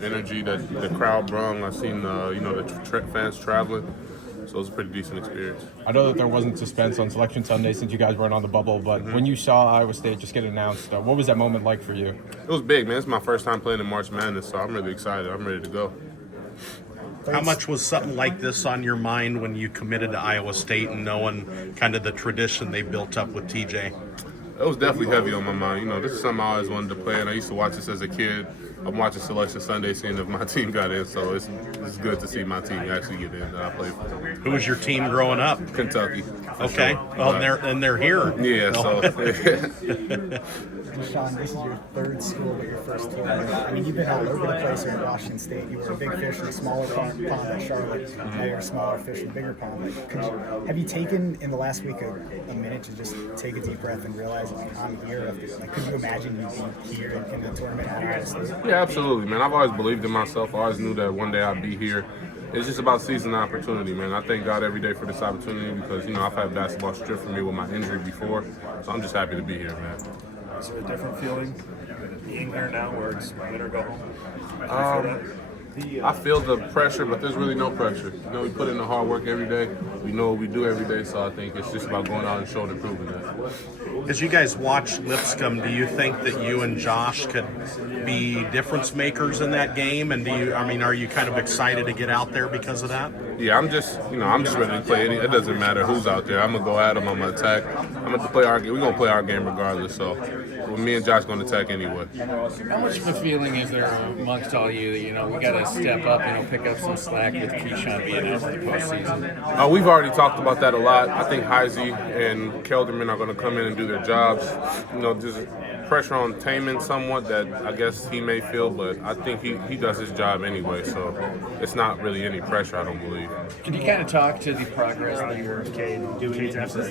Energy that the crowd brung. I seen the fans traveling, so it was a pretty decent experience. I know that there wasn't suspense on Selection Sunday since you guys weren't on the bubble, but when you saw Iowa State just get announced, what was that moment like for you? It was big, man. It's my first time playing in March Madness, so I'm really excited. I'm ready to go. How much was something like this on your mind when you committed to Iowa State and knowing kind of the tradition they built up with TJ? It was definitely heavy on my mind. You know, this is something I always wanted to play, and I used to watch this as a kid. I'm watching Selection Sunday, seeing if my team got in, so it's good to see my team actually get in that I played for. Who was your team growing up? Kentucky. Okay, Sure. well, they're here. Yeah, so. Sean, this is your third school, but your first team. I mean, you've been all over the place here in Washington State. You were a big fish in a smaller pond at Charlotte. Now you're a smaller fish in a bigger pond. Have you taken, in the last week, a minute to just take a deep breath and realize, like, I'm here? Like, could you imagine you being here in the tournament at Iowa State? Yeah, absolutely, man. I've always believed in myself. I always knew that one day I'd be here. It's just about seizing the opportunity, man. I thank God every day for this opportunity because, I've had basketball stripped from me with my injury before. So I'm just happy to be here, man. Is there a different feeling being here now where it's win or go home? I feel the pressure, but there's really no pressure. We put in the hard work every day. We know what we do every day, so I think it's just about going out and showing and proving that. As you guys watch Lipscomb, do you think that you and Josh could be difference makers in that game? And are you kind of excited to get out there because of that? Yeah, I'm just ready to play. It doesn't matter who's out there. I'm gonna go at them. I'm gonna attack. I'm gonna play our game. We're gonna play our game regardless. So, me and Josh gonna attack anyway. How much of a feeling is there amongst all you that we got to step up, pick up some slack with Keyshawn being out for the postseason? We've already talked about that a lot. I think Heisey and Kelderman are going to come in and do their jobs. Just pressure on Taman somewhat that I guess he may feel, but I think he does his job anyway, so it's not really any pressure, I don't believe. Can you kind of talk to the progress that you're Cade's absence.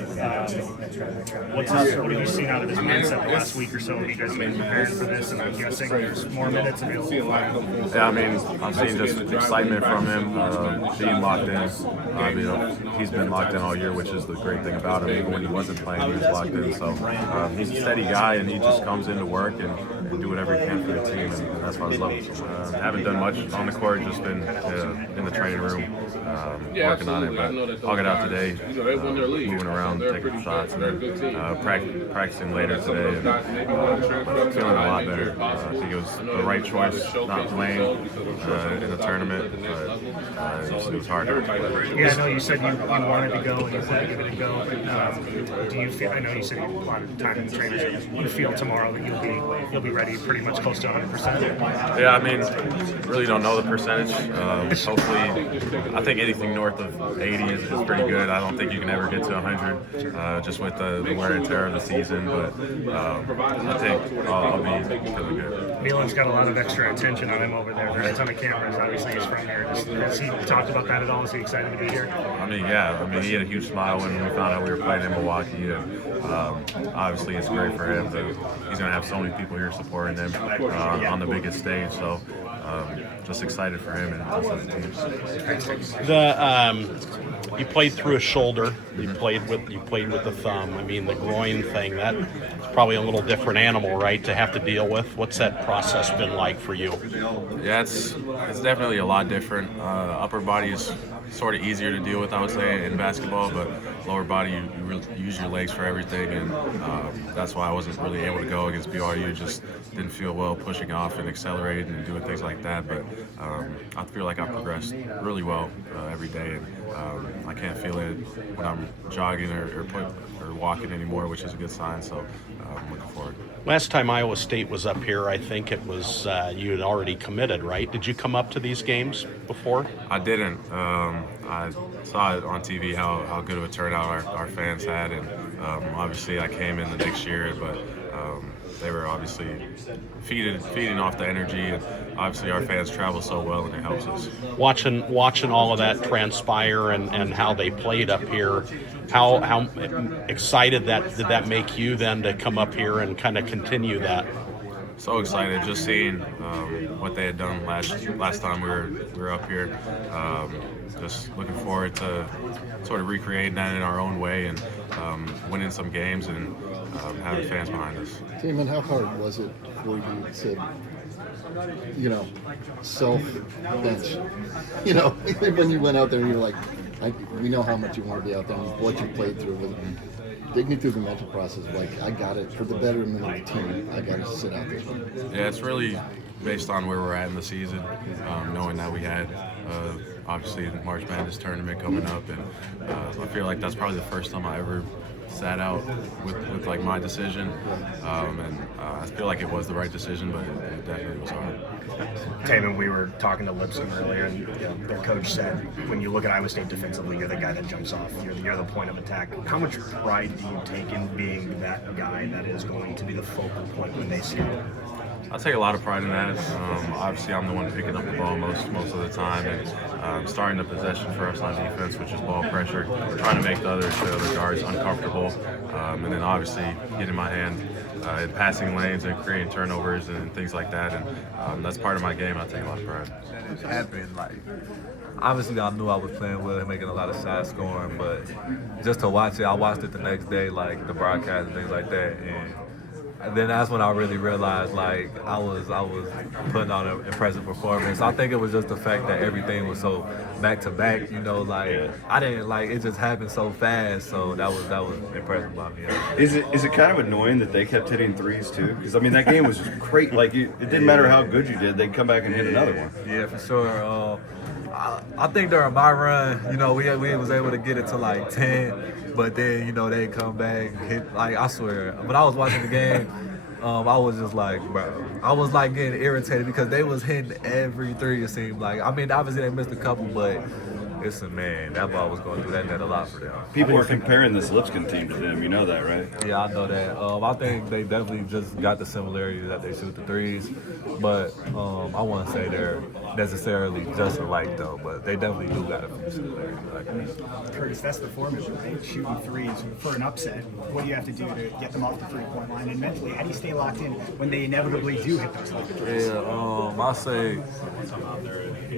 What have you seen out of his mindset the last week or so? Have you guys been preparing for this? And I'm guessing there's more minutes available. Yeah, I've seen just excitement from him, being locked in. He's been locked in all year, which is the great thing about him. Even when he wasn't playing, he was locked in. So he's a steady guy, and he just comes into work and do whatever he can for the team, and that's why I love him. Haven't done much on the court, just been in the training room working on it. But I'll get out today, moving around, taking shots, and then practicing later today. And feeling a lot better. I think it was the right choice not playing in the tournament, but it was hard. Yeah, I know you said you wanted to go and you wanted to give it a go. Do you feel? I know you said you a lot of time in the training. You feel tomorrow that you'll be ready, pretty much close to 100%. Yeah, really don't know the percentage. Hopefully, I think anything north of 80 is pretty good. I don't think you can ever get to 100 just with the wear and tear of the season, but I think I'll be feeling good. Milan's got a lot of extra attention on him over there. There's a ton of cameras. Obviously, he's from here. Has he talked about that at all? Is he excited to be here? He had a huge smile when we found out we were playing in Milwaukee. And, obviously, it's great for him. He's going to have so many people here supporting him on the biggest stage. So just excited for him and us as a team. You played through a shoulder. You played with the thumb. The groin thing, that's probably a little different animal, right, to have to deal with. What's that process been like for you? Yeah, it's definitely a lot different. Upper body is sort of easier to deal with, I would say, in basketball, but lower body, you really use your legs for everything, and that's why I wasn't really able to go against BYU. Just didn't feel well pushing off and accelerating and doing things like that, but I feel like I progressed really well every day, and I can't feel it when I'm jogging or walking anymore, which is a good sign, so I'm looking forward. Last time Iowa State was up here, I think it was you had already committed, right? Did you come up to these games before? I didn't. I saw it on TV how good of a turnout our fans had, and obviously I came in the next year, but they were obviously feeding off the energy, and obviously our fans travel so well, and it helps us. Watching all of that transpire and how they played up here, how excited did that make you then to come up here and kind of continue that? So excited, just seeing what they had done last time we were up here. Just looking forward to sort of recreating that in our own way and winning some games and having fans behind us. Damon, how hard was it for you to self bench. When you went out there, you're like, we know how much you want to be out there and what you played through. Take me through the mental process. Like, I got it for the betterment of the team. I got to sit out there. Yeah, it's really based on where we're at in the season, knowing that we had obviously the March Madness tournament coming up, and I feel like that's probably the first time I ever sat out with like my decision, and I feel like it was the right decision, but it definitely was hard. Taman, we were talking to Lipscomb earlier, and their coach said, when you look at Iowa State defensively, you're the guy that jumps off. You're the point of attack. How much pride do you take in being that guy that is going to be the focal point when they see it? I take a lot of pride in that. Obviously, I'm the one picking up the ball most of the time, and starting the possession for us on defense, which is ball pressure, trying to make the other guards uncomfortable, and then obviously getting my hand in passing lanes and creating turnovers and things like that. And that's part of my game. I take a lot of pride. It's happened. Like, obviously, I knew I was playing well and making a lot of shots, scoring, but just to watch it, I watched it the next day, like the broadcast and things like that, and then that's when I really realized, like, I was putting on an impressive performance. I think it was just the fact that everything was so back to back, like I didn't, like, it just happened so fast, so that was impressive about me. Yeah. Is it kind of annoying that they kept hitting threes too? Because I mean, that game was just great. Like, it didn't matter how good you did, they'd come back and hit another one. Yeah, for sure. I think during my run, we was able to get it to like 10. But then, they come back, hit, like, I swear. When I was watching the game, I was just like, bro. I was like getting irritated because they was hitting every three, it seemed like. I mean, obviously they missed a couple, but that ball was going through that net a lot for them. People are comparing this Lipscomb team to them, you know that, right? Yeah, I know that. I think they definitely just got the similarity that they shoot the threes, but I wouldn't say they're necessarily just alike though, but they definitely do got a few similarities. Curtis, that's the formula, right? Shooting threes for an upset. What do you have to do to get them off the three-point line? And mentally, how do you stay locked in when they inevitably do hit those threes? Yeah, I say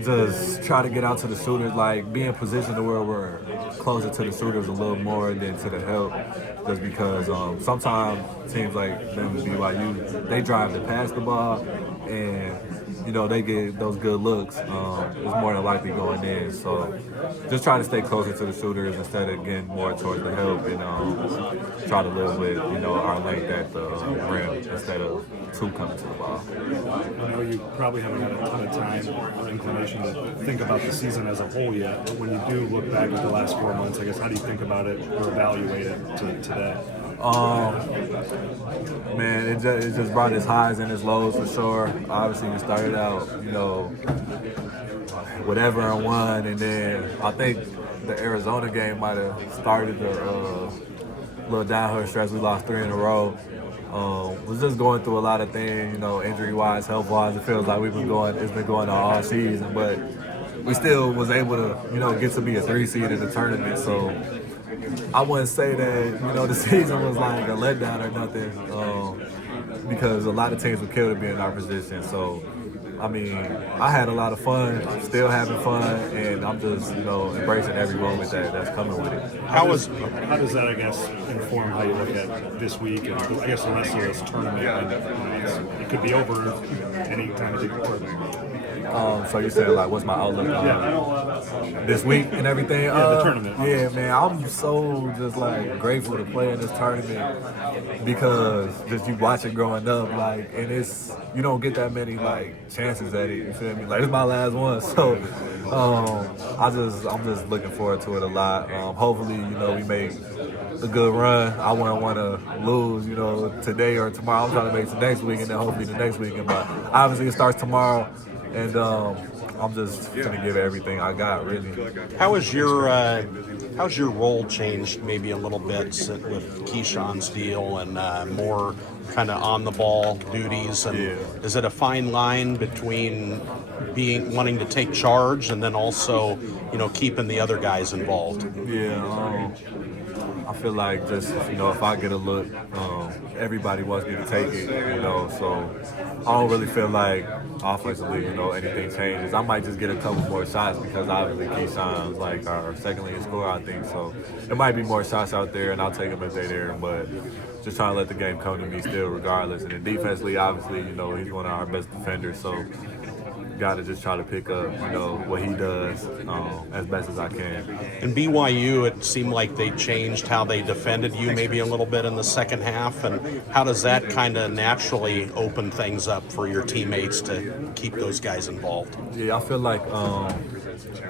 just try to get out to the shooters, like be in position to where we're closer to the shooters a little more than to the help. Just because sometimes teams like them BYU, they drive to pass the ball and they get those good looks. It's more than likely going in. So just try to stay closer to the shooters instead of getting more towards the help and try to live with our length at the rim instead of two coming to the ball. I know you probably haven't had a ton of time or inclination to think about the season as a whole yet, but when you do look back at the last 4 months, I guess, how do you think about it or evaluate it to that? Man, it just brought its highs and its lows for sure. Obviously, we started out, whatever and won, and then I think the Arizona game might have started the little downhill stretch. We lost 3 in a row. Was just going through a lot of things, injury-wise, health-wise. It feels like it's been going on all season, but we still was able to, get to be a 3 seed in the tournament. So I wouldn't say that, the season was like a letdown or nothing, because a lot of teams would kill to be in our position. So, I mean, I had a lot of fun, still having fun, and I'm just, embracing every moment that's coming with it. How does that, I guess, inform how you look at this week and I guess the rest of this tournament? And, it could be over any time of the quarterback. So you said, like, what's my outlook on this week and everything? Yeah, the tournament. Yeah, man, I'm so just, like, grateful to play in this tournament because just you watch it growing up, like, and you don't get that many, like, chances at it, you feel me? Like, it's my last one, so I'm just looking forward to it a lot. Hopefully, we make a good run. I wouldn't want to lose, today or tomorrow. I'm trying to make it next week and then hopefully the next weekend, but obviously it starts tomorrow. And I'm just gonna give it everything I got, really. How's your role changed maybe a little bit with Keyshawn's deal and more kind of on the ball duties? And is it a fine line between wanting to take charge and then also keeping the other guys involved? Yeah. I feel like just, if I get a look, everybody wants me to take it, so I don't really feel like offensively, anything changes. I might just get a couple more shots because obviously Keyshawn's like our second leading scorer, I think, so there might be more shots out there and I'll take them if they're there, but just trying to let the game come to me still regardless. And then defensively, obviously, you know, he's one of our best defenders, so got to just try to pick up, you know, what he does as best as I can. In BYU, it seemed like they changed how they defended you maybe a little bit in the second half. And how does that kind of naturally open things up for your teammates to keep those guys involved? Yeah, I feel like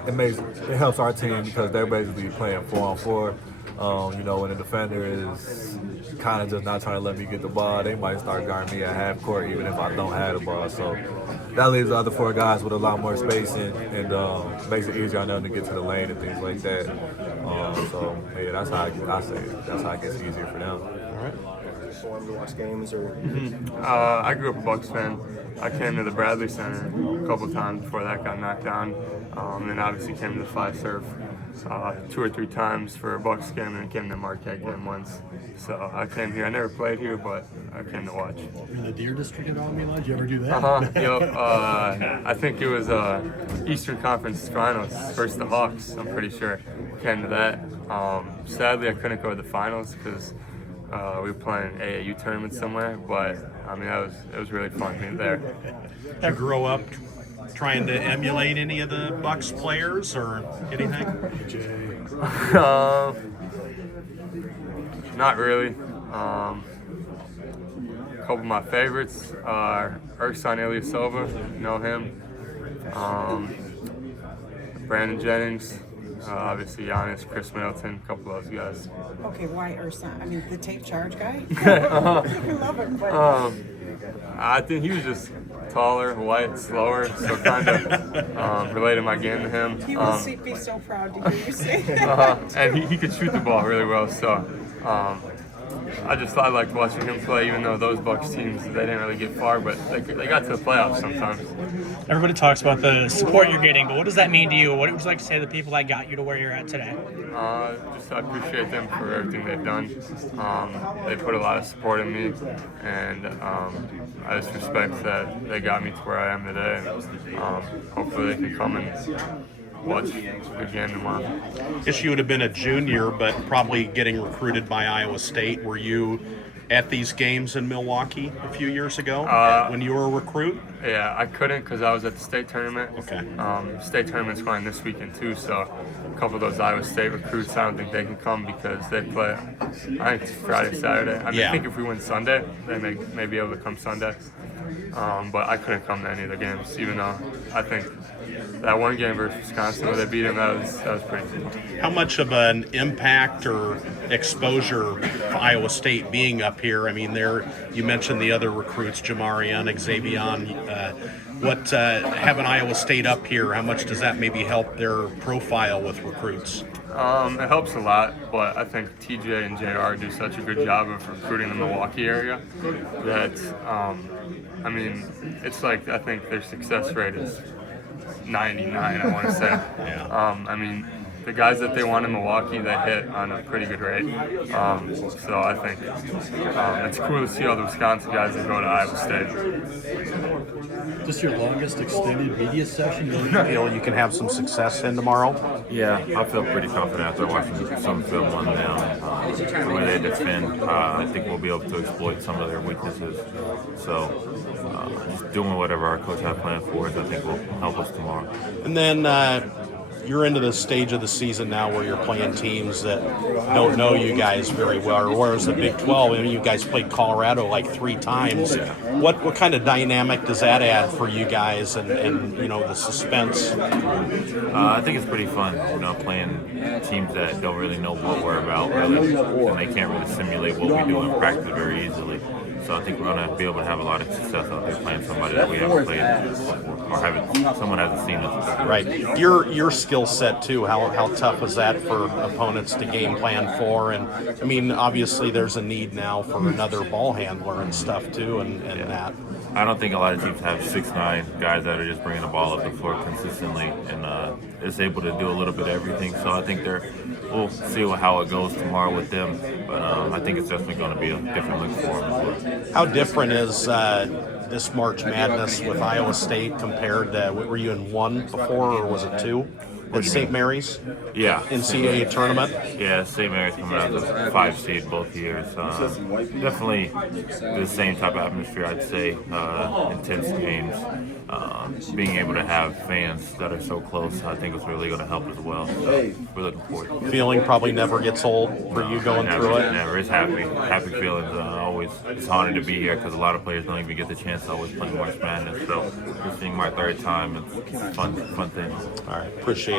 it helps our team because they're basically playing 4-on-4. You know, when the defender is kind of just not trying to let me get the ball, they might start guarding me at half court even if I don't have the ball. So that leaves the other 4 guys with a lot more space and makes it easier on them to get to the lane and things like that. So yeah, that's how I say it. That's how it gets easier for them. All right. To watch games or I grew up a Bucks fan. I came to the Bradley Center a couple times before that got knocked down. And obviously came to the Five Surf 2 or 3 times for a Bucks game, and then came to the Marquette game once. So I came here. I never played here, but I came to watch. In the Deer District at all, Milan? Did you ever do that? Yep. I think it was Eastern Conference Finals versus the Hawks. I'm pretty sure. Came to that. Sadly, I couldn't go to the finals because we were playing an AAU tournament somewhere. But I mean, it was really fun being there. Did you grow up trying to emulate any of the Bucks players or anything? Not really. A couple of my favorites are Ersan Ilyasova, know him. Brandon Jennings, obviously Giannis, Chris Middleton, a couple of those guys. Okay, why Ersan? I mean, the tape charge guy? I love him, but... I think he was just taller, white, slower, so kind of related my game to him. He would be so proud to hear you say that. And he could shoot the ball really well, so I liked watching him play, even though those Bucks teams, they didn't really get far, but they got to the playoffs sometimes. Everybody talks about the support you're getting, but what does that mean to you? What would you like to say to the people that got you to where you're at today? Just I appreciate them for everything they've done. They put a lot of support in me, and I just respect that they got me to where I am today. And hopefully they can come and watch the game tomorrow. Guess you would have been a junior, but probably getting recruited by Iowa State. Were you at these games in Milwaukee a few years ago when you were a recruit? Yeah, I couldn't because I was at the state tournament. Okay. State tournament's going this weekend too, so a couple of those Iowa State recruits, I don't think they can come because they play, I think it's Friday, Saturday. I think if we win Sunday, they may be able to come Sunday. But I couldn't come to any of the games, even though I think that one game versus Wisconsin where they beat them, that was pretty cool. How much of an impact or exposure for Iowa State being up here? I mean, you mentioned the other recruits, Jamarian, Xavion. Having Iowa State up here, how much does that maybe help their profile with recruits? It helps a lot, but I think TJ and JR do such a good job of recruiting the Milwaukee area that, I mean, it's like I think their success rate is 99, I want to say. Yeah. I mean, the guys that they want in Milwaukee, they hit on a pretty good rate. So I think it's cool to see all the Wisconsin guys that go to Iowa State. Just your longest extended media session? You can have some success in tomorrow? Yeah, I feel pretty confident after watching some film on them. The way they defend, I think we'll be able to exploit some of their weaknesses. So just doing whatever our coach has planned for us, I think will help us tomorrow. And then you're into the stage of the season now where you're playing teams that don't know you guys very well, or whereas the Big 12, I mean, you guys played Colorado like 3 times. Yeah. What kind of dynamic does that add for you guys and the suspense? I think it's pretty fun, playing teams that don't really know what we're about, really, and they can't really simulate what we do in practice very easily. So I think we're going to be able to have a lot of success out there playing somebody that we haven't played or someone hasn't seen us. Right. Your skill set too. How tough is that for opponents to game plan for? And I mean, obviously there's a need now for another ball handler and stuff too, and that. I don't think a lot of teams have 6'9" guys that are just bringing the ball up the floor consistently and is able to do a little bit of everything. So I think we'll see how it goes tomorrow with them. But I think it's definitely going to be a different look for them as well. How different is this March Madness with Iowa State compared to, were you in 1 before or was it 2? at St. Mary's? Yeah. NCAA Tournament? Yeah, St. Mary's coming out as a 5 seed both years. Definitely the same type of atmosphere, I'd say. Intense games. Being able to have fans that are so close, I think is really going to help as well. So we're looking forward to it. Feeling probably never gets old for you going through it? Never. It's happy feelings. Always, it's honored to be here because a lot of players don't even get the chance to always play March Madness. So this being my third time, it's fun thing. All right, appreciate it.